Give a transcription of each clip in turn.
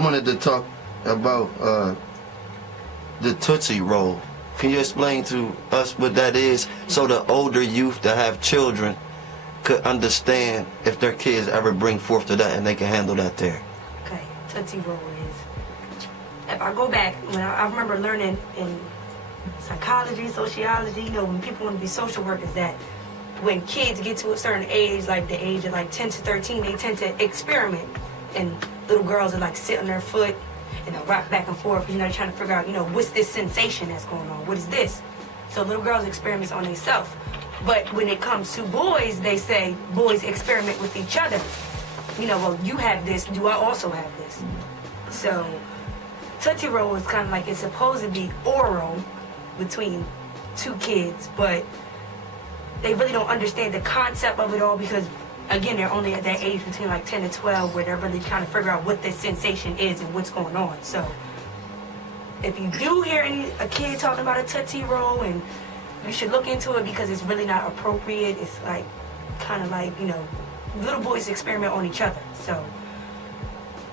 wanted to talk about the Tootsie Roll. Can you explain to us what that is so the older youth that have children could understand if their kids ever bring forth to that and they can handle that there? Okay, Tootsie Roll is, if I go back, when I remember learning in psychology, sociology, you know, when people want to be social workers, that when kids get to a certain age, like the age of like 10 to 13, they tend to experiment. And little girls are like sit on their foot and they'll rock back and forth, you know, trying to figure out, you know, what's this sensation that's going on? What is this? So little girls experiment on themselves. But when it comes to boys, they say boys experiment with each other. You know, well, you have this, do I also have this? So Tootsie Roll is kind of like, it's supposed to be oral between two kids, but they really don't understand the concept of it all because, again, they're only at that age between like 10 to 12 where they're really trying to figure out what this sensation is and what's going on. So if you do hear a kid talking about a Tootsie Roll, and you should look into it because it's really not appropriate. It's like, kind of like, you know, little boys experiment on each other. So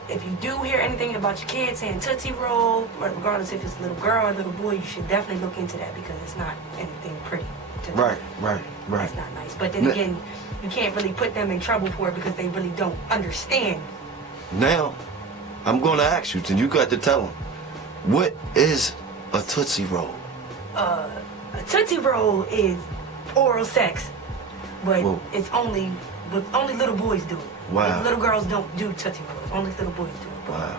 if you do hear anything about your kid saying Tootsie Roll, regardless if it's a little girl or a little boy, you should definitely look into that because it's not anything pretty. Right. That's not nice. But then again, you can't really put them in trouble for it because they really don't understand. Now, I'm going to ask you, and you got to tell them, what is a Tootsie Roll? A Tootsie Roll is oral sex, but Whoa. it's only little boys do it. Wow. Like, little girls don't do Tootsie Rolls. Only little boys do it. But Wow.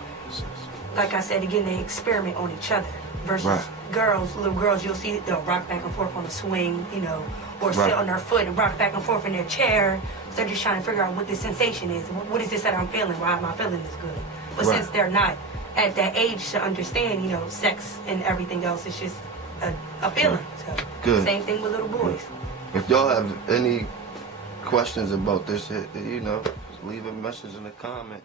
like I said, again, they experiment on each other. Versus Right. girls, little girls, you'll see they'll rock back and forth on the swing, you know, or Right. sit on their foot and rock back and forth in their chair. So they're just trying to figure out what the sensation is. What is this that I'm feeling? Why am I feeling this good? But Right. since they're not at that age to understand, you know, sex and everything else, it's just a feeling. So Good. same thing with little boys. If y'all have any questions about this, you know, just leave a message in the comment.